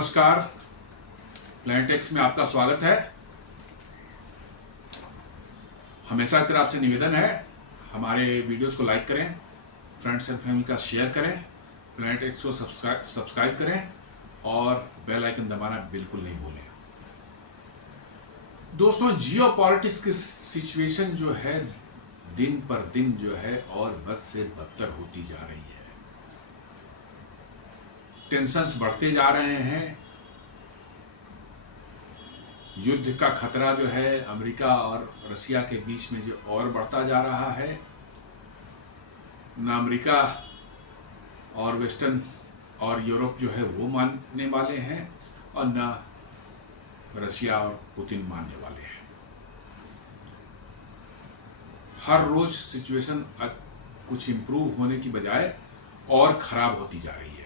नमस्कार, प्लैनेटेक्स में आपका स्वागत है। हमेशा की तरह आपसे निवेदन है, हमारे वीडियोस को लाइक करें, फ्रेंड्स एंड फैमिली का शेयर करें, प्लैनेटेक्स को सब्सक्राइब करें और बेल आइकन दबाना बिल्कुल नहीं भूलें। दोस्तों, जियो पॉलिटिक्स की सिचुएशन जो है दिन पर दिन जो है और बद से बदतर होती जा रही है। टेंशन्स बढ़ते जा रहे हैं। युद्ध का खतरा जो है अमेरिका और रसिया के बीच में जो और बढ़ता जा रहा है। न अमेरिका और वेस्टर्न और यूरोप जो है वो मानने वाले हैं और न रसिया और पुतिन मानने वाले हैं। हर रोज सिचुएशन कुछ इम्प्रूव होने की बजाय और खराब होती जा रही है।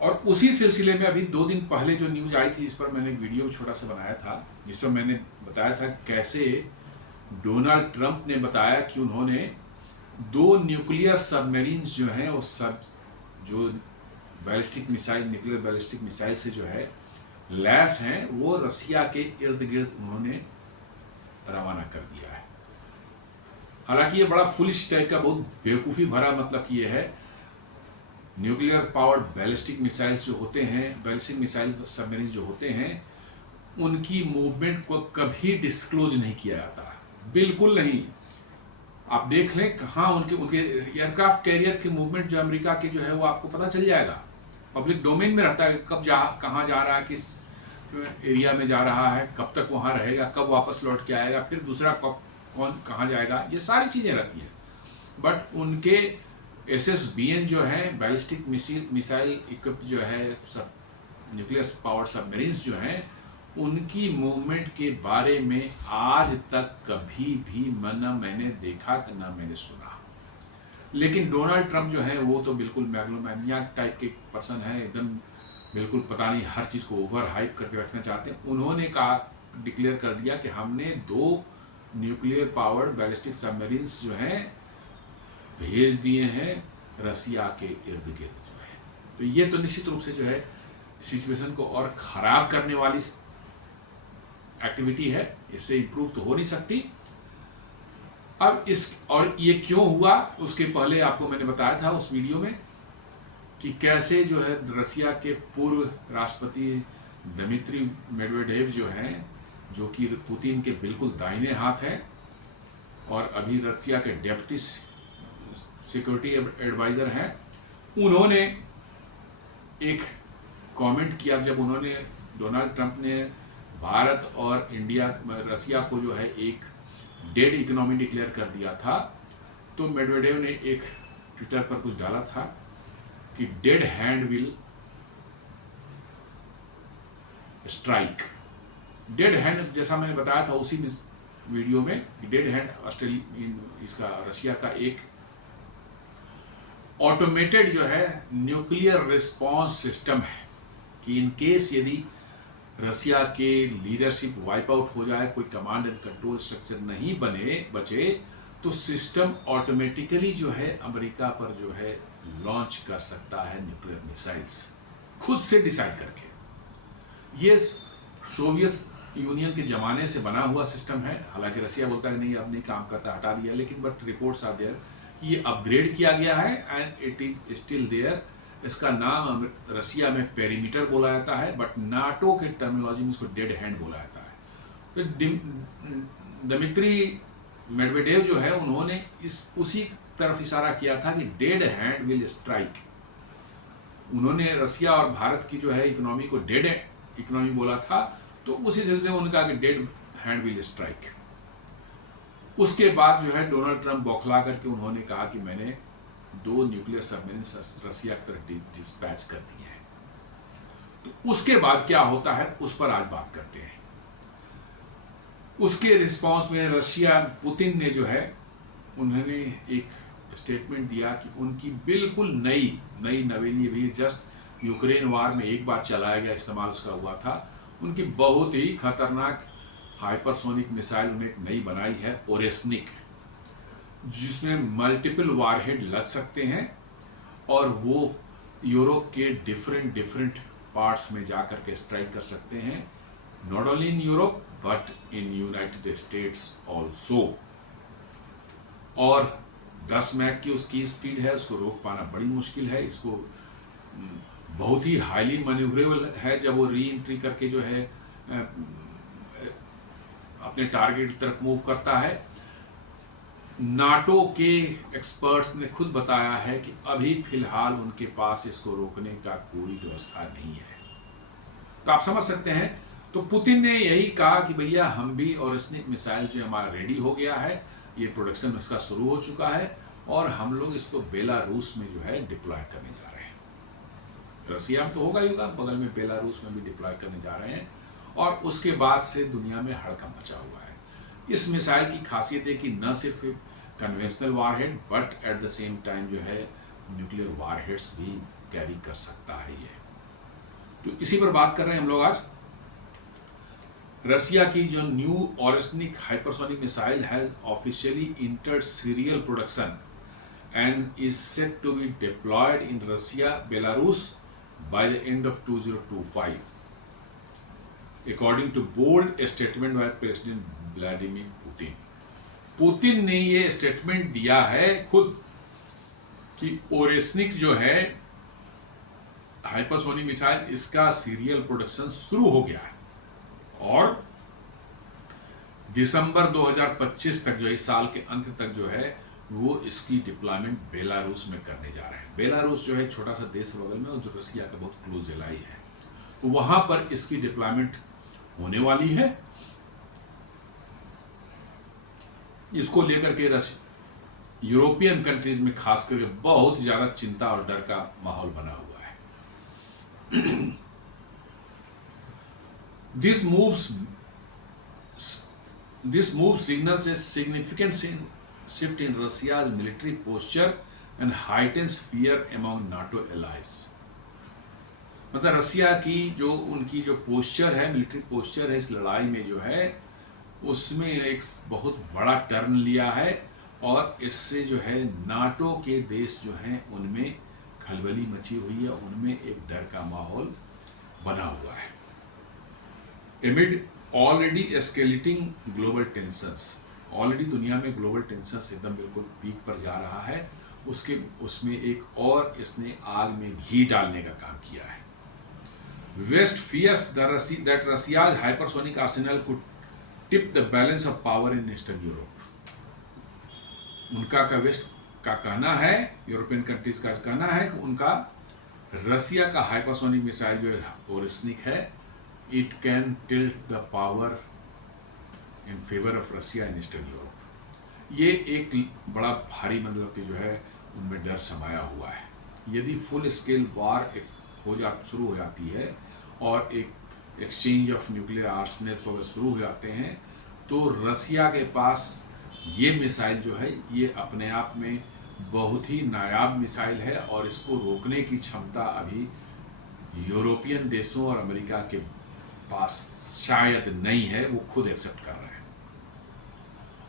और उसी सिलसिले में अभी 2 दिन पहले जो न्यूज आई थी, इस पर मैंने एक वीडियो छोटा सा बनाया था, जिसमें मैंने बताया था कैसे डोनाल्ड ट्रंप ने बताया कि उन्होंने 2 न्यूक्लियर सबमरीन्स जो हैं, वो सब जो न्यूक्लियर बैलिस्टिक मिसाइल से जो है लैस हैं, वो रसिया के इर्द गिर्द उन्होंने रवाना कर दिया है। हालांकि ये बड़ा फुलिश टाइप का, बहुत बेवकूफ़ी भरा मतलब कि ये है, न्यूक्लियर पावर्ड बैलिस्टिक मिसाइल्स जो होते हैं, बैलिस्टिक मिसाइल सबमरीन जो होते हैं, उनकी मूवमेंट को कभी डिस्क्लोज नहीं किया जाता, बिल्कुल नहीं। आप देख लें कहाँ उनके एयरक्राफ्ट कैरियर की मूवमेंट जो अमेरिका के जो है वो आपको पता चल जाएगा, पब्लिक डोमेन में रहता है, कब कहाँ जा रहा है, किस एरिया में जा रहा है, कब तक वहाँ रहेगा, कब वापस लौट के आएगा, फिर दूसरा कौन कहाँ जाएगा, ये सारी चीज़ें रहती हैं। बट उनके SSBN जो है बैलिस्टिक मिसाइल इक्विप्ड जो है सब न्यूक्लियर पावर सबमरीन्स जो हैं, उनकी मूवमेंट के बारे में आज तक कभी भी न मैंने देखा न मैंने सुना। लेकिन डोनाल्ड ट्रंप जो है वो तो बिल्कुल मैग्लोमैनियाक टाइप के पर्सन है, एकदम बिल्कुल पता नहीं हर चीज़ को ओवर हाइप करके रखना चाहते हैं। उन्होंने कहा, डिक्लेयर कर दिया कि हमने 2 न्यूक्लियर पावर्ड बैलिस्टिक सबमरीन्स जो हैं भेज दिए हैं रसिया के इर्द गिर्द जो है। तो ये तो निश्चित रूप से जो है सिचुएशन को और ख़राब करने वाली एक्टिविटी है, इससे इम्प्रूव तो हो नहीं सकती। अब और ये क्यों हुआ, उसके पहले आपको मैंने बताया था उस वीडियो में कि कैसे जो है रसिया के पूर्व राष्ट्रपति दिमित्री मेडवेडेव जो हैं, जो कि पुतिन के बिल्कुल दाहिने हाथ हैं और अभी रसिया के डेप्यूटी सिक्योरिटी एडवाइज़र हैं, उन्होंने एक कमेंट किया जब उन्होंने डोनाल्ड ट्रंप ने भारत और रसिया को जो है एक डेड इकोनॉमी डिक्लेयर कर दिया था। तो मेडवेडेव ने एक ट्विटर पर कुछ डाला था कि dead hand will strike. Dead hand, जैसा मैंने बताया था उसी वीडियो में, डेड हैंड इसका रसिया का एक ऑटोमेटेड जो है न्यूक्लियर रिस्पांस सिस्टम है कि इन केस यदि रसिया के लीडरशिप वाइप आउट हो जाए, कोई कमांड एंड कंट्रोल स्ट्रक्चर नहीं बचे, तो सिस्टम ऑटोमेटिकली जो है अमेरिका पर जो है लॉन्च कर सकता है न्यूक्लियर मिसाइल्स, खुद से डिसाइड करके। ये सोवियत यूनियन के ज़माने से बना हुआ सिस्टम है। हालांकि रसिया बोलता है नहीं, अब नहीं काम करता, हटा दिया, लेकिन बट रिपोर्ट्स आर देयर कि ये अपग्रेड किया गया है and it is still there. इसका नाम रसिया में पेरीमीटर बोला जाता है, बट नाटो के टर्मिनोलॉजी में इसको डेड हैंड बोला जाता है। तो दिमित्री मेडवेडेव जो है, उन्होंने उसी तरफ इशारा किया था कि डेड हैंड विल स्ट्राइक। उन्होंने रसिया और भारत की जो है इकोनॉमी को डेड इकोनॉमी बोला था, तो उसी सिलसिले में उन्होंने कहा कि डेड हैंड विल स्ट्राइक। उसके बाद जो है डोनाल्ड ट्रंप बौखला करके उन्होंने कहा कि मैंने 2 न्यूक्लियर सबमरीन रसिया की तरफ डिस्पैच कर दिए हैं। तो उसके बाद क्या होता है उस पर आज बात करते हैं। उसके रिस्पांस में पुतिन ने जो है, उन्होंने एक स्टेटमेंट दिया कि उनकी बिल्कुल नई नवेली, भी जस्ट यूक्रेन वार में एक बार चलाया गया, इस्तेमाल उसका हुआ था, उनकी बहुत ही खतरनाक हाइपरसोनिक मिसाइल उन्हें एक नई बनाई है, ओरेस्निक, जिसमें मल्टीपल वारहेड लग सकते हैं और वो यूरोप के डिफरेंट डिफरेंट पार्ट्स में जाकर के स्ट्राइक कर सकते हैं, not only in Europe but in United states also. और 10 मैक की उसकी स्पीड है, उसको रोक पाना बड़ी मुश्किल है। इसको बहुत ही हाईली मैन्यूवरेबल है जब वो री एंट्री करके जो है अपने टारगेट की तरफ मूव करता है। नाटो के एक्सपर्ट्स ने खुद बताया है कि अभी फिलहाल उनके पास इसको रोकने का कोई व्यवस्था नहीं है। तो आप समझ सकते हैं, तो पुतिन ने यही कहा कि भैया हम भी और स्निक मिसाइल जो हमारा रेडी हो गया है, ये प्रोडक्शन इसका शुरू हो चुका है और हम लोग इसको बेलारूस में जो है डिप्लॉय करने जा रहे हैं। रसिया में तो होगा ही होगा, बगल में बेलारूस में भी डिप्लॉय करने जा रहे हैं। और उसके बाद से दुनिया में हड़कंप मचा हुआ है। इस मिसाइल की खासियत है कि न सिर्फ conventional warhead but at the same time जो है न्यूक्लियर वारहेड्स भी कैरी कर सकता है ये। तो इसी पर बात कर रहे हैं हम लोग आज। रसिया की जो new Oreshnik hypersonic missile has officially entered serial production and is set to be deployed in Russia Belarus by the end of 2025, according to bold statement by president Vladimir Putin. Putin ने ये statement दिया है खुद कि ओरेस्निक जो है hypersonic missile, इसका serial production शुरू हो गया है और दिसंबर 2025 तक जो इस साल के अंत तक जो है वो इसकी डिप्लॉयमेंट बेलारूस में करने जा रहे हैं। बेलारूस जो है छोटा सा देश बगल में और जो रसिया का बहुत क्लोज एलाई है, तो वहां पर इसकी डिप्लॉयमेंट होने वाली है। इसको लेकर के यूरोपियन कंट्रीज में खास करके बहुत ज्यादा चिंता और डर का माहौल बना हुआ है। This move signals a significant shift in Russia's military posture and heightens fear among NATO allies। मतलब रसिया की जो उनकी जो पोस्चर है, मिलिट्री पोस्चर है इस लड़ाई में जो है, उसमें एक बहुत बड़ा टर्न लिया है और इससे जो है नाटो के देश जो हैं उनमें खलबली मची हुई है, उनमें एक डर का माहौल बना हुआ है। एमिड already escalating global tensions, already दुनिया में ग्लोबल टेंशंस एकदम बिल्कुल पीक पर जा रहा है, उसमें एक और इसने आग में घी डालने का काम किया है। West fears that Russia's hypersonic arsenal could tip the balance of power in Eastern Europe। उनका का वेस्ट का कहना है, यूरोपियन कंट्रीज का कहना है कि उनका रसिया का हाइपरसोनिक मिसाइल जो ओरेस्निक है, it can tilt the power in favour of Russia in eastern Europe. ये एक बड़ा भारी मतलब कि जो है उनमें डर समाया हुआ है। यदि फुल स्केल वार शुरू हो जाती है और एक एक्सचेंज ऑफ न्यूक्लियर आर्सनल्स वगैरह शुरू हो जाते हैं, तो रसिया के पास ये मिसाइल जो है ये अपने आप में बहुत ही नायाब मिसाइल है और इसको रोकने की क्षमता अभी यूरोपियन देशों और अमेरिका के पास शायद नहीं है, वो खुद एक्सेप्ट कर रहे हैं।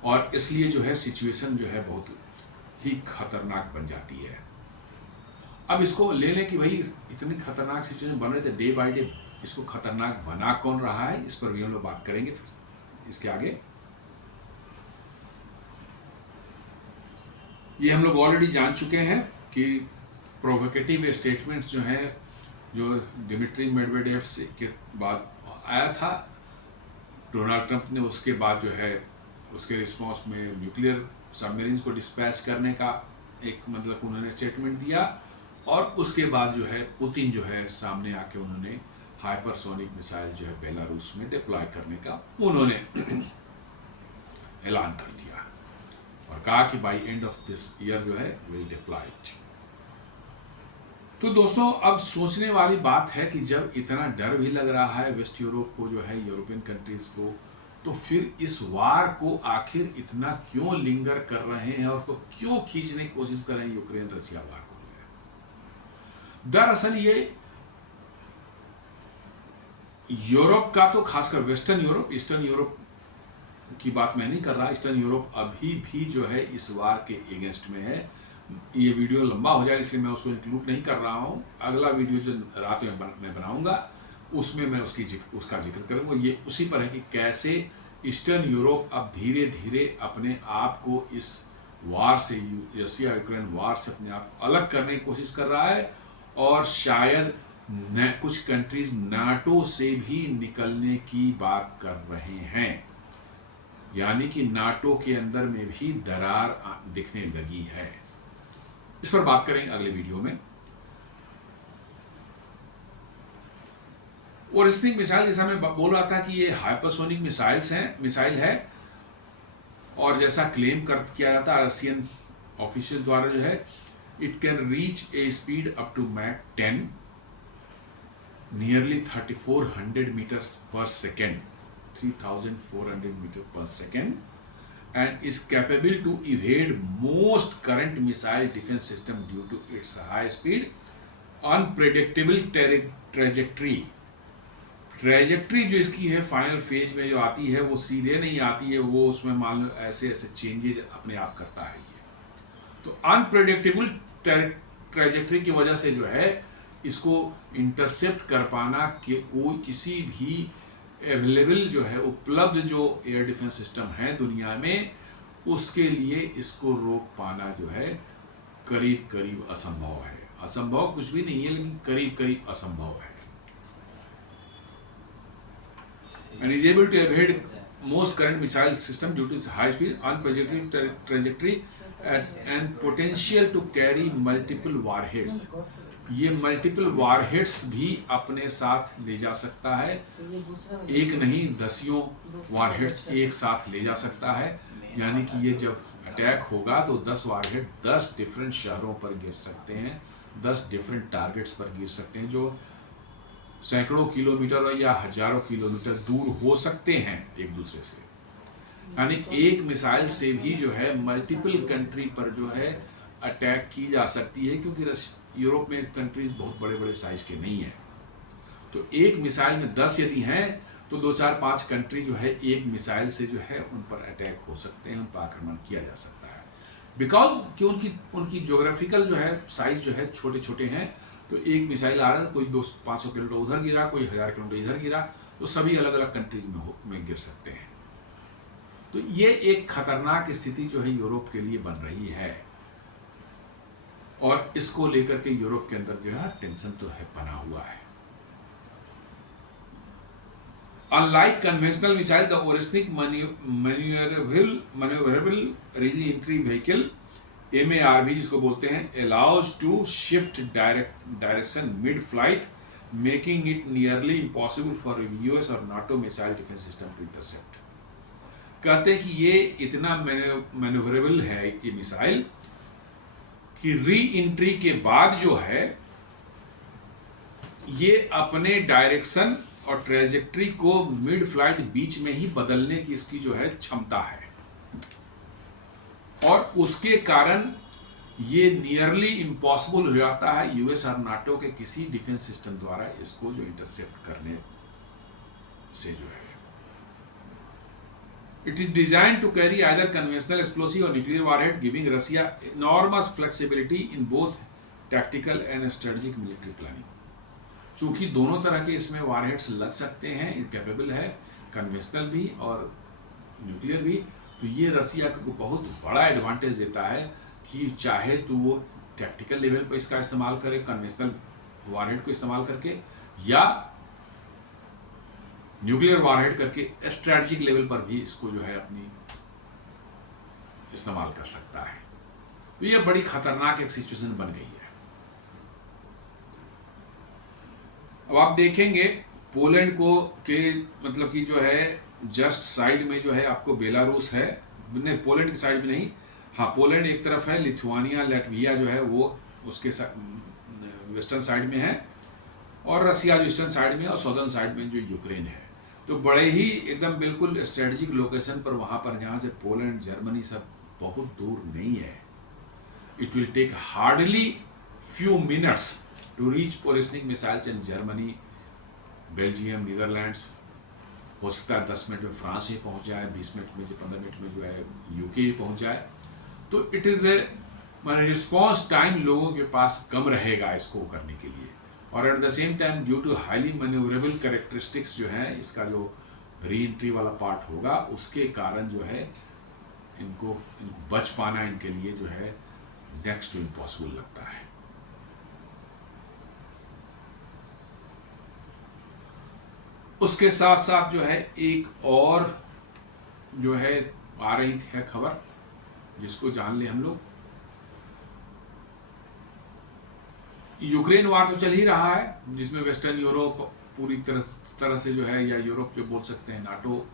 और इसलिए जो है सिचुएशन जो है बहुत ही खतरनाक बन जाती है। अब इसको ले लें कि भाई इतनी खतरनाक सिचुएशन बन रहे थे, डे बाय डे इसको खतरनाक बना कौन रहा है, इस पर भी हम लोग बात करेंगे इसके आगे। ये हम लोग ऑलरेडी जान चुके हैं कि प्रोवोकेटिव स्टेटमेंट्स जो हैं, जो दिमित्री मेडवेडेव से के बाद आया था डोनाल्ड ट्रंप ने, उसके बाद जो है उसके रिस्पॉन्स में न्यूक्लियर सबमरीन्स को डिस्पैच करने का एक मतलब उन्होंने स्टेटमेंट दिया और उसके बाद जो है पुतिन जो है सामने आके उन्होंने हाइपरसोनिक मिसाइल जो है बेलारूस में डिप्लॉय करने का उन्होंने ऐलान कर दिया और कहा कि by end of this year जो है विल डिप्लॉय इट। तो दोस्तों अब सोचने वाली बात है कि जब इतना डर भी लग रहा है वेस्ट यूरोप को जो है, यूरोपियन कंट्रीज को, तो फिर इस वार को आखिर इतना क्यों लिंगर कर रहे हैं और उसको क्यों खींचने की कोशिश कर रहे हैं यूक्रेन रसिया वार को जो है। दरअसल ये यूरोप का तो खासकर वेस्टर्न यूरोप, ईस्टर्न यूरोप की बात मैं नहीं कर रहा। ईस्टर्न यूरोप अभी भी जो है इस वार के एगेंस्ट में है, ये वीडियो लंबा हो जाएगा इसलिए मैं उसको इंक्लूड नहीं कर रहा हूँ। अगला वीडियो जो रात में मैं बनाऊंगा उसमें मैं उसका जिक्र करूँगा। ये उसी पर है कि कैसे ईस्टर्न यूरोप अब धीरे धीरे अपने आप को इस वार से, रशिया यूक्रेन वार से अपने आप को अलग करने की कोशिश कर रहा है, और शायद कुछ कंट्रीज नाटो से भी निकलने की बात कर रहे हैं, यानी कि नाटो के अंदर में भी दरार दिखने लगी है। इस पर बात करेंगे अगले वीडियो में। और स्टिंग मिसाइल, जैसा मैं बोल रहा था कि ये हाइपरसोनिक मिसाइल है, और जैसा क्लेम किया जाता है रशियन ऑफिशियल द्वारा जो है, it can reach a speed up to Mach 10 nearly 3400 metres per second, 3400 metre per second, and is capable to evade most current missile defense system due to its high speed, unpredictable trajectory। Trajectory जो इसकी है final phase में जो आती है वो सीधे नहीं आती है, वो उसमें मान लो ऐसे ऐसे चेंजेस अपने आप करता है ये। तो अनप्रेडिक्टेबल ट्रेजेक्ट्री की वजह से जो है इसको इंटरसेप्ट कर पाना कि कोई किसी भी अवेलेबल जो है उपलब्ध जो एयर डिफेंस सिस्टम है दुनिया में, उसके लिए इसको रोक पाना जो है करीब करीब असंभव है। असंभव कुछ भी नहीं है, लेकिन करीब करीब असंभव है। And is able to evade most current missile system due to its high speed, unpredictable trajectory and potential to carry multiple warheads। ये मल्टीपल वारहेड्स भी अपने साथ ले जा सकता है, एक नहीं दसियों वारहेड्स एक साथ ले जा सकता है। यानी कि ये जब अटैक होगा तो 10 वारहेड 10 डिफरेंट शहरों पर गिर सकते हैं, 10 डिफरेंट टारगेट्स पर गिर सकते हैं, जो सैकड़ों किलोमीटर या हजारों किलोमीटर दूर हो सकते हैं एक दूसरे से। यानी एक मिसाइल से भी जो है मल्टीपल कंट्री पर जो है अटैक की जा सकती है, क्योंकि यूरोप में कंट्रीज बहुत बड़े बड़े साइज के नहीं है। तो एक मिसाइल में 10 यदि हैं तो 2 4 5 कंट्री जो है एक मिसाइल से जो है उन पर अटैक हो सकते हैं, उन पर आक्रमण किया जा सकता है। बिकॉज कि उनकी ज्योग्राफिकल जो है साइज जो है छोटे छोटे हैं। तो एक मिसाइल आ रहा है, कोई 200-500 किलोमीटर उधर गिरा, कोई 1000 किलोमीटर इधर गिरा, तो सभी अलग अलग कंट्रीज में गिर सकते हैं। तो ये एक खतरनाक स्थिति जो है यूरोप के लिए बन रही है, और इसको लेकर के यूरोप के अंदर जो है टेंशन तो है बना हुआ है। Unlike conventional missile, the Orosnik maneuverable re-entry vehicle MARV जिसको बोलते हैं, allows to shift direction mid-flight, making it nearly impossible for US और NATO missile defense system to intercept। कहते हैं कि ये इतना मैन्यूवरेबल है ये मिसाइल कि री एंट्री के बाद जो है ये अपने डायरेक्शन और ट्रेजेक्ट्री को मिड फ्लाइट बीच में ही बदलने की इसकी जो है क्षमता है, और उसके कारण ये नियरली इम्पॉसिबल हो जाता है यूएस और नाटो के किसी डिफेंस सिस्टम द्वारा इसको जो इंटरसेप्ट करने से जो है। It is design to carry either conventional explosive और nuclear warhead, giving Russia enormous flexibility in both tactical and strategic military planning. चूंकि दोनों तरह के इसमें वॉरहेड्स लग सकते हैं, कैपेबल है कन्वेंशनल भी और न्यूक्लियर भी, तो ये रसिया को बहुत बड़ा एडवांटेज देता है कि चाहे तो वो टैक्टिकल लेवल पर इसका इस्तेमाल करे कन्वेंशनल वॉरहेड को इस्तेमाल करके, या न्यूक्लियर वॉरहेड करके स्ट्रेटेजिक लेवल पर भी इसको जो है अपनी इस्तेमाल कर सकता है। तो ये बड़ी खतरनाक एक सिचुएशन बन गई है। अब आप देखेंगे पोलैंड को के मतलब कि जो है जस्ट साइड में जो है आपको बेलारूस है, नहीं पोलैंड की साइड में नहीं, हाँ पोलैंड एक तरफ है, लिथुआनिया लैटविया जो है वो उसके वेस्टर्न साइड में है, और रसिया जो ईस्टर्न साइड में है, और सदर्न साइड में जो यूक्रेन है। तो बड़े ही एकदम बिल्कुल स्ट्रेटेजिक लोकेशन पर वहाँ पर, जहाँ से पोलैंड जर्मनी सब बहुत दूर नहीं है। It will take hardly few minutes to reach Oreshnik missiles in Germany, Belgium, Netherlands. हो सकता है 10 मिनट में फ्रांस ही पहुँच जाए, 20 मिनट में, 15 मिनट में जो है यूके ही पहुँच जाए। तो इट इज़ माने रिस्पॉन्स टाइम लोगों के पास कम रहेगा इसको करने के लिए, और at the same time due to highly manoeuvrable characteristics जो है, इसका जो री एंट्री वाला पार्ट होगा उसके कारण जो है इनको बच पाना इनके लिए जो है नेक्स्ट टू इम्पॉसिबल लगता है। उसके साथ साथ जो है एक और जो है आ रही है खबर, जिसको जान ले हम लोग। यूक्रेन वार तो चल ही रहा है, जिसमें वेस्टर्न यूरोप पूरी तरह से जो है, या यूरोप जो बोल सकते हैं, नाटो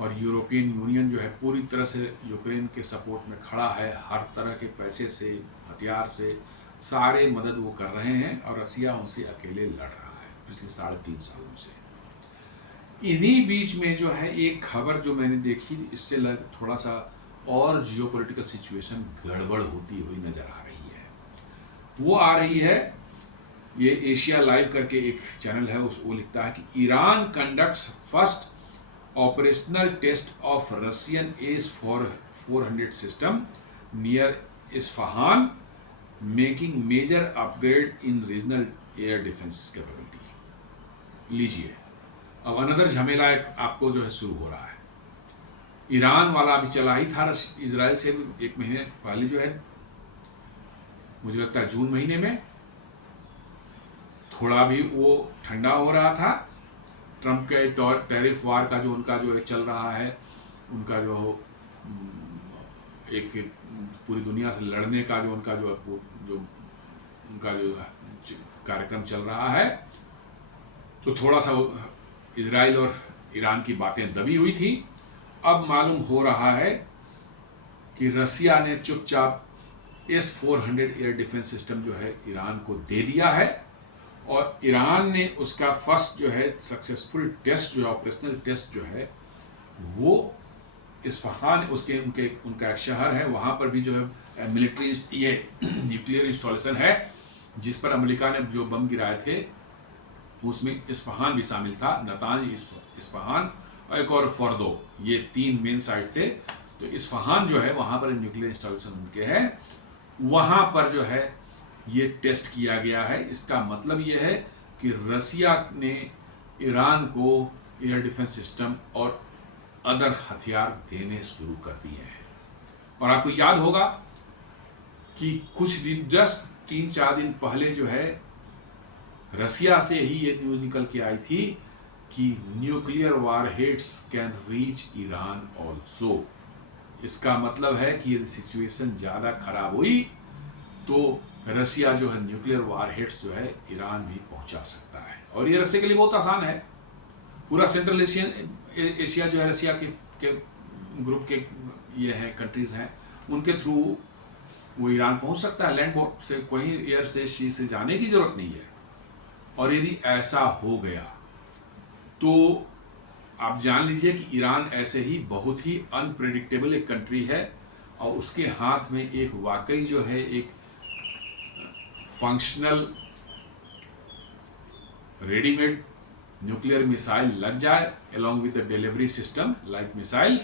और यूरोपियन यूनियन जो है पूरी तरह से यूक्रेन के सपोर्ट में खड़ा है। हर तरह के पैसे से, हथियार से, सारे मदद वो कर रहे हैं, और रसिया उनसे अकेले लड़ रहा है पिछले 3.5 सालों से। इन्हीं बीच में जो है एक खबर जो मैंने देखी, इससे थोड़ा सा और जियोपॉलिटिकल सिचुएशन गड़बड़ होती हुई नजर आ रही है। वो आ रही है, ये एशिया लाइव करके एक चैनल है, वो लिखता है कि Iran conducts first operational test of Russian AS400 system near Isfahan, making major upgrade in regional air defence capability. लीजिए, अब अनदर झमेला एक आपको जो है शुरू हो रहा है। ईरान वाला अभी चला ही था इजराइल से 1 महीने पहले, जो है मुझे लगता है जून महीने में थोड़ा भी वो ठंडा हो रहा था। ट्रम्प के टैरिफ वार का जो उनका जो चल रहा है, उनका जो एक पूरी दुनिया से लड़ने का जो उनका जो उनका जो कार्यक्रम चल रहा है, तो थोड़ा सा इजराइल और ईरान की बातें दबी हुई थी। अब मालूम हो रहा है कि रसिया ने चुपचाप S-400 एयर डिफेंस सिस्टम जो है ईरान को दे दिया है, और ईरान ने उसका फर्स्ट जो है सक्सेसफुल टेस्ट, जो ऑपरेशनल टेस्ट जो है, वो इस्फहान उनका एक शहर है, वहाँ पर भी जो है मिलिट्री ये न्यूक्लियर इंस्टॉलेशन है, जिस पर अमेरिका ने जो बम गिराए थे, उसमें इस्फहान भी शामिल था। नतांज, इस्फहान और एक और फॉर्दो, ये 3 मेन साइट थे। तो इस्फहान जो है वहाँ पर न्यूक्लियर इंस्टॉलेशन उनके हैं, वहाँ पर जो है ये टेस्ट किया गया है। इसका मतलब ये है कि रसिया ने ईरान को एयर डिफेंस सिस्टम और अदर हथियार देने शुरू कर दिए हैं। और आपको याद होगा कि कुछ दिन, जस्ट 3-4 दिन पहले जो है रसिया से ही ये न्यूज़ निकल के आई थी कि nuclear warheads can reach Iran also. इसका मतलब है कि यदि सिचुएशन ज़्यादा खराब हुई तो रसिया जो है न्यूक्लियर वारहेड्स जो है ईरान भी पहुंचा सकता है। और ये रसिया के लिए बहुत आसान है। पूरा सेंट्रल एशिया जो है रसिया के ग्रुप के ये हैं, कंट्रीज हैं, उनके थ्रू वो ईरान पहुंच सकता है। लैंड बोर्ड से, कोई एयर से, सी से जाने की जरूरत नहीं है। और यदि ऐसा हो गया तो आप जान लीजिए कि ईरान ऐसे ही बहुत ही अनप्रेडिक्टेबल एक कंट्री है, और उसके हाथ में एक वाकई जो है एक फंक्शनल रेडीमेड न्यूक्लियर मिसाइल लग जाए along with the delivery system like missile,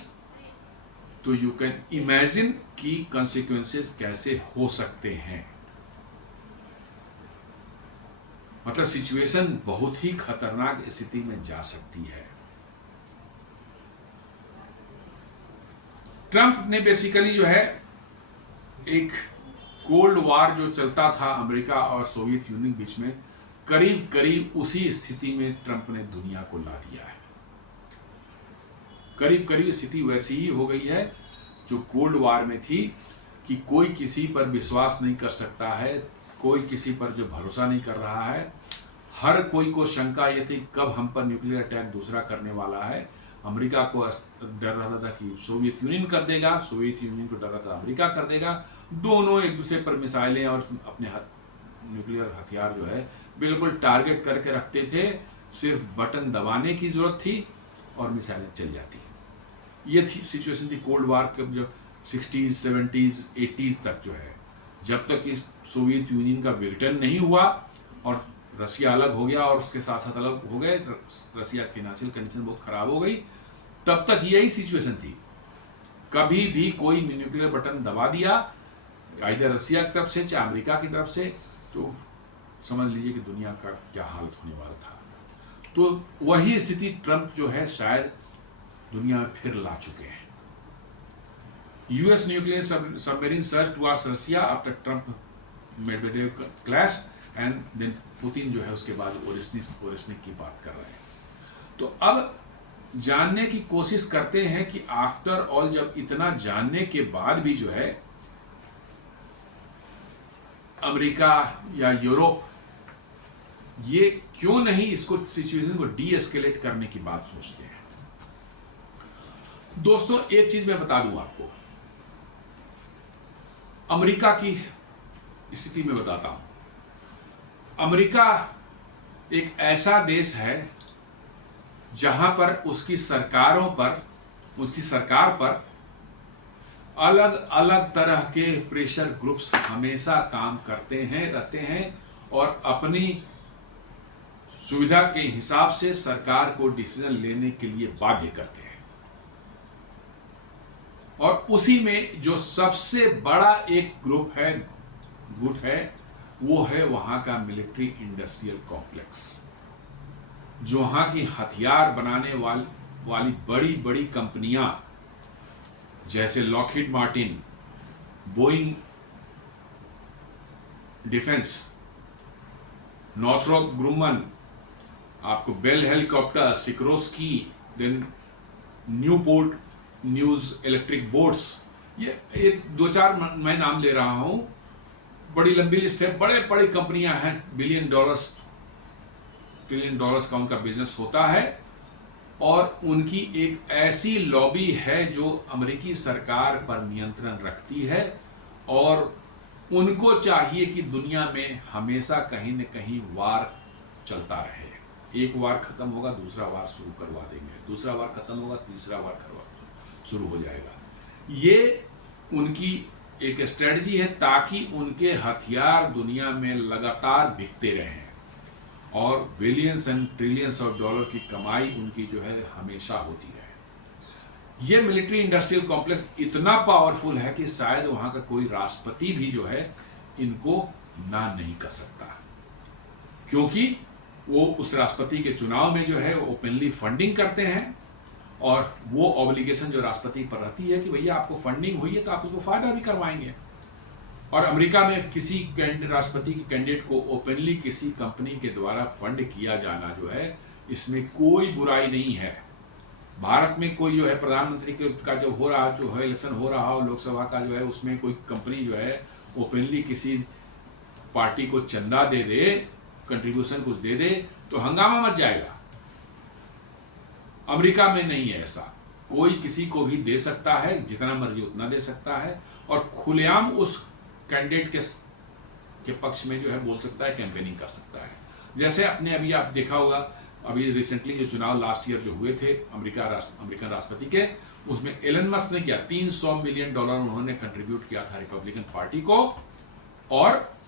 तो यू कैन इमेजिन कि consequences कैसे हो सकते हैं। मतलब सिचुएशन बहुत ही खतरनाक स्थिति में जा सकती है। ट्रंप ने बेसिकली जो है एक कोल्ड वार जो चलता था अमेरिका और सोवियत यूनियन बीच में, करीब करीब उसी स्थिति में ट्रंप ने दुनिया को ला दिया है। करीब करीब स्थिति वैसी ही हो गई है जो कोल्ड वार में थी, कि कोई किसी पर विश्वास नहीं कर सकता है, कोई किसी पर जो भरोसा नहीं कर रहा है। हर कोई को शंका ये थी कब हम पर न्यूक्लियर अटैक दूसरा करने वाला है। अमेरिका को डर रहा था कि सोवियत यूनियन कर देगा, सोवियत यूनियन को डर रहा था अमेरिका कर देगा। दोनों एक दूसरे पर मिसाइलें और अपने न्यूक्लियर हथियार जो है बिल्कुल टारगेट करके रखते थे। सिर्फ बटन दबाने की जरूरत थी और मिसाइलें चल जाती। ये थी सिचुएशन थी कोल्ड वार के जो 60s, 70s, 80s तक जो है, जब तक कि सोवियत यूनियन का विघटन नहीं हुआ और रसिया अलग हो गया और उसके साथ साथ अलग हो गए, रसिया की फाइनेंशियल कंडीशन बहुत खराब हो गई, तब तक यही सिचुएशन थी। कभी भी कोई न्यूक्लियर बटन दबा दिया इधर रसिया की तरफ से चाहे अमेरिका की तरफ से, तो समझ लीजिए कि दुनिया का क्या हालत होने वाला था। तो वही स्थिति ट्रंप जो है शायद दुनिया में फिर ला चुके हैं। US nuclear submarine search towards Russia after Trump Medvedev clash and then Putin जो है उसके बाद ओरिस्निक की बात कर रहे हैं। तो अब जानने की कोशिश करते हैं कि आफ्टर ऑल जब इतना जानने के बाद भी जो है अमेरिका या यूरोप ये क्यों नहीं इसको सिचुएशन को डी एस्केलेट करने की बात सोचते हैं। दोस्तों एक चीज मैं बता दूं आपको, अमेरिका की स्थिति में बताता हूं। अमेरिका एक ऐसा देश है जहां पर उसकी सरकार पर अलग अलग तरह के प्रेशर ग्रुप्स हमेशा काम करते हैं रहते हैं और अपनी सुविधा के हिसाब से सरकार को डिसीजन लेने के लिए बाध्य करते हैं। और उसी में जो सबसे बड़ा एक ग्रुप है, गुट है, वो है वहां का मिलिट्री इंडस्ट्रियल कॉम्प्लेक्स, जो वहां की हथियार बनाने वाली बड़ी बड़ी कंपनियां जैसे Lockheed Martin, Boeing defence, Northrop Grumman, आपको Bell helicopter, Sikorsky, then Newport News Electric boards, ये दो चार मैं नाम ले रहा हूं, बड़ी लंबी लिस्ट है। बड़े बड़ी कंपनियां हैं, बिलियन डॉलर्स ट्रिलियन डॉलर्स का उनका बिजनेस होता है और उनकी एक ऐसी लॉबी है जो अमेरिकी सरकार पर नियंत्रण रखती है और उनको चाहिए कि दुनिया में हमेशा कहीं न कहीं वार चलता रहे। एक वार खत्म होगा, दूसरा वार शुरू करवा देंगे, दूसरा वार खत्म होगा, तीसरा वार शुरू हो जाएगा। ये उनकी एक स्ट्रेटजी है ताकि उनके हथियार दुनिया में लगातार बिकते रहें और billions and trillions of dollar की कमाई उनकी जो है हमेशा होती रहे। ये मिलिट्री इंडस्ट्रियल कॉम्प्लेक्स इतना पावरफुल है कि शायद वहां का कोई राष्ट्रपति भी जो है इनको ना नहीं कर सकता, क्योंकि वो उस राष्ट्रपति के चुनाव में जो है ओपनली फंडिंग करते हैं और वो ऑब्लिगेशन जो राष्ट्रपति पर रहती है कि भैया आपको फंडिंग हुई है तो आप उसको फायदा भी करवाएंगे। और अमेरिका में किसी राष्ट्रपति के कैंडिडेट को ओपनली किसी कंपनी के द्वारा फंड किया जाना जो है इसमें कोई बुराई नहीं है। भारत में कोई जो है प्रधानमंत्री का जो हो रहा जो है इलेक्शन हो रहा हो लोकसभा का जो है उसमें कोई कंपनी जो है ओपनली किसी पार्टी को चंदा दे दे, कंट्रीब्यूशन कुछ दे दे तो हंगामा मच जाएगा। अमेरिका में नहीं है ऐसा, कोई किसी को भी दे सकता है, जितना मर्जी उतना दे सकता है और खुलेआम उस कैंडिडेट के पक्ष में जो है बोल सकता है, कैंपेनिंग कर सकता है। जैसे अपने अभी आप देखा होगा, अभी रिसेंटली जो चुनाव लास्ट ईयर जो हुए थे अमेरिकन राष्ट्रपति के, उसमें एलन मस्क ने किया $300 मिलियन उन्होंने कंट्रीब्यूट किया था रिपब्लिकन पार्टी को और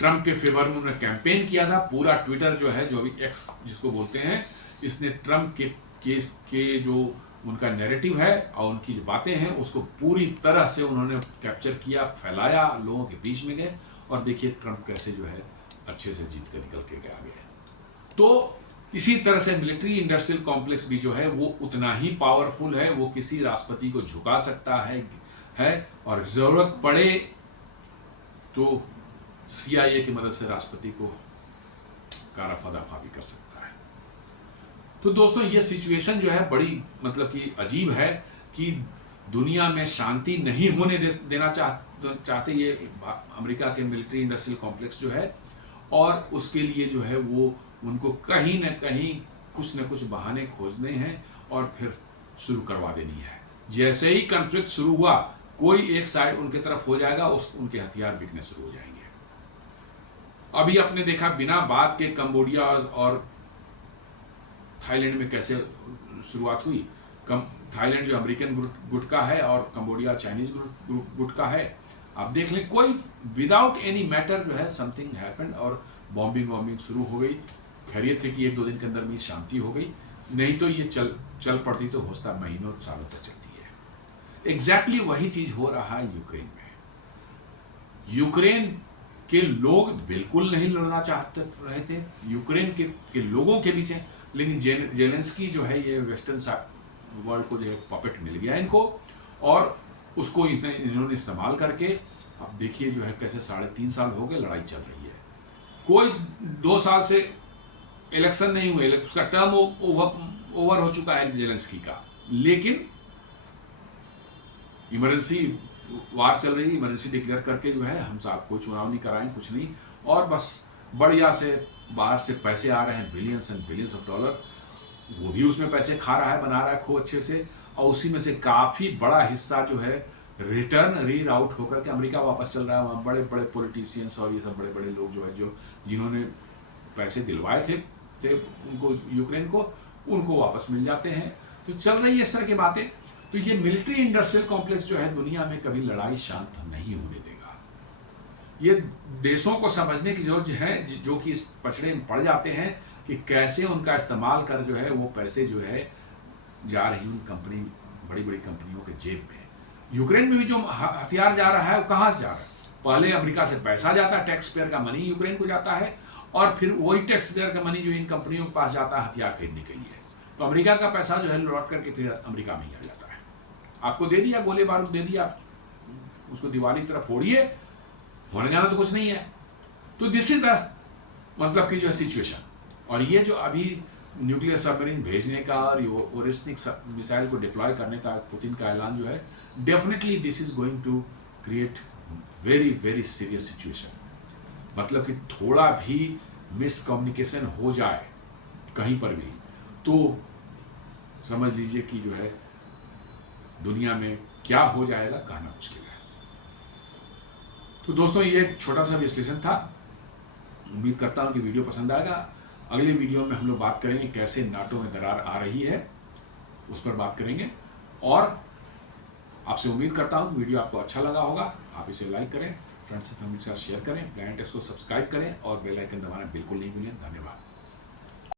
ट्रंप के फेवर में उन्होंने कैंपेन किया था। पूरा ट्विटर जो है, जो अभी एक्स जिसको बोलते हैं, इसने ट्रंप के केस के जो उनका नैरेटिव है और उनकी जो बातें हैं उसको पूरी तरह से उन्होंने कैप्चर किया, फैलाया, लोगों के बीच में गए और देखिए ट्रंप कैसे जो है अच्छे से जीत कर निकल के आ गए। तो इसी तरह से मिलिट्री इंडस्ट्रियल कॉम्प्लेक्स भी जो है वो उतना ही पावरफुल है, वो किसी राष्ट्रपति को झुका सकता है और जरूरत पड़े तो CIA की मदद से राष्ट्रपति को काराफादफा भी कर सकता है। तो दोस्तों ये सिचुएशन जो है बड़ी मतलब कि अजीब है कि दुनिया में शांति नहीं होने देना चाहते ये अमेरिका के मिलिट्री इंडस्ट्रियल कॉम्प्लेक्स जो है, और उसके लिए जो है वो उनको कहीं ना कहीं कुछ न कुछ बहाने खोजने हैं और फिर शुरू करवा देनी है। जैसे ही कॉन्फ्लिक्ट शुरू हुआ कोई एक साइड उनके तरफ हो जाएगा, उनके हथियार बिकने शुरू हो जाएंगे। अभी आपने देखा बिना बात के कंबोडिया और थाईलैंड में कैसे शुरुआत हुई। थाईलैंड जो अमेरिकन गुट का है और कंबोडिया चाइनीज गुट का है। आप देख लें, कोई विदाउट एनी मैटर जो है समथिंग हैपेंड और बॉम्बिंग शुरू हो गई। खैरियत है कि 1-2 दिन के अंदर में शांति हो गई, नहीं तो ये चल पड़ती तो होता महीनों सालों तक चलती है। एग्जैक्टली वही चीज हो रहा है यूक्रेन में। यूक्रेन के लोग बिल्कुल नहीं लड़ना चाहते रहे थे, यूक्रेन के लोगों के बीच है, लेकिन जेलेंस्की जो है ये वेस्टर्न वर्ल्ड को जो है पपेट मिल गया इनको, और उसको इन्होंने इस्तेमाल करके अब देखिए जो है कैसे 3.5 साल हो गए लड़ाई चल रही है। कोई 2 साल से इलेक्शन नहीं हुए, उसका टर्म ओवर हो चुका है जेलेंस्की का, लेकिन इमरजेंसी वार चल रही है, इमरजेंसी डिक्लेयर करके जो है हम साहब कोई चुनाव नहीं कराएं, कुछ नहीं, और बस बढ़िया से बाहर से पैसे आ रहे हैं, billions and billions of dollar, वो भी उसमें पैसे खा रहा है, बना रहा है खूब अच्छे से, और उसी में से काफ़ी बड़ा हिस्सा जो है री राउट होकर के अमेरिका वापस चल रहा है। वहाँ बड़े बड़े पॉलिटिशियंस और ये सब बड़े बड़े लोग जो है जिन्होंने पैसे दिलवाए थे उनको, यूक्रेन को, उनको वापस मिल जाते हैं। तो चल रही है इस तरह की बातें। तो ये मिलिट्री इंडस्ट्रियल कॉम्प्लेक्स जो है दुनिया में कभी लड़ाई शांत नहीं होने देगा। ये देशों को समझने की जरूरत है जो कि इस पछड़े में पड़ जाते हैं कि कैसे उनका इस्तेमाल कर जो है वो पैसे जो है जा रही उन कंपनी, बड़ी बड़ी कंपनियों के जेब में। यूक्रेन में भी जो हथियार जा रहा है वो कहाँ से जा रहा है? पहले अमेरिका से पैसा जाता है, टैक्स पेयर का मनी यूक्रेन को जाता है, और फिर वही टैक्स पेयर का मनी जो इन कंपनियों के पास जाता है हथियार खरीदने के लिए। तो अमेरिका का पैसा जो है लौट करके फिर अमेरिका में ही आ जाता है। आपको दे दिया, गोले बारूद दे दिया, आप उसको दीवार की तरफ फोड़िए, होने जाना तो कुछ नहीं है। तो दिस इज द मतलब की जो है सिचुएशन। और ये जो अभी न्यूक्लियर सबमरीन भेजने का और ओरिस्निक मिसाइल को डिप्लॉय करने का पुतिन का ऐलान जो है, definitely this is going to create very very serious situation. मतलब कि थोड़ा भी मिसकम्युनिकेशन हो जाए कहीं पर भी तो समझ लीजिए कि जो है दुनिया में क्या हो जाएगा कहना मुश्किल है। तो दोस्तों ये छोटा सा विश्लेषण था, उम्मीद करता हूं कि वीडियो पसंद आएगा। अगले वीडियो में हम लोग बात करेंगे कैसे नाटो में दरार आ रही है, उस पर बात करेंगे। और आपसे उम्मीद करता हूं कि वीडियो आपको अच्छा लगा होगा। आप इसे लाइक करें, फ्रेंड्स से फैमिली के साथ शेयर करें, प्लैनेट एक्स को सब्सक्राइब करें और बेल आइकन दबाना बिल्कुल नहीं भूलें। धन्यवाद।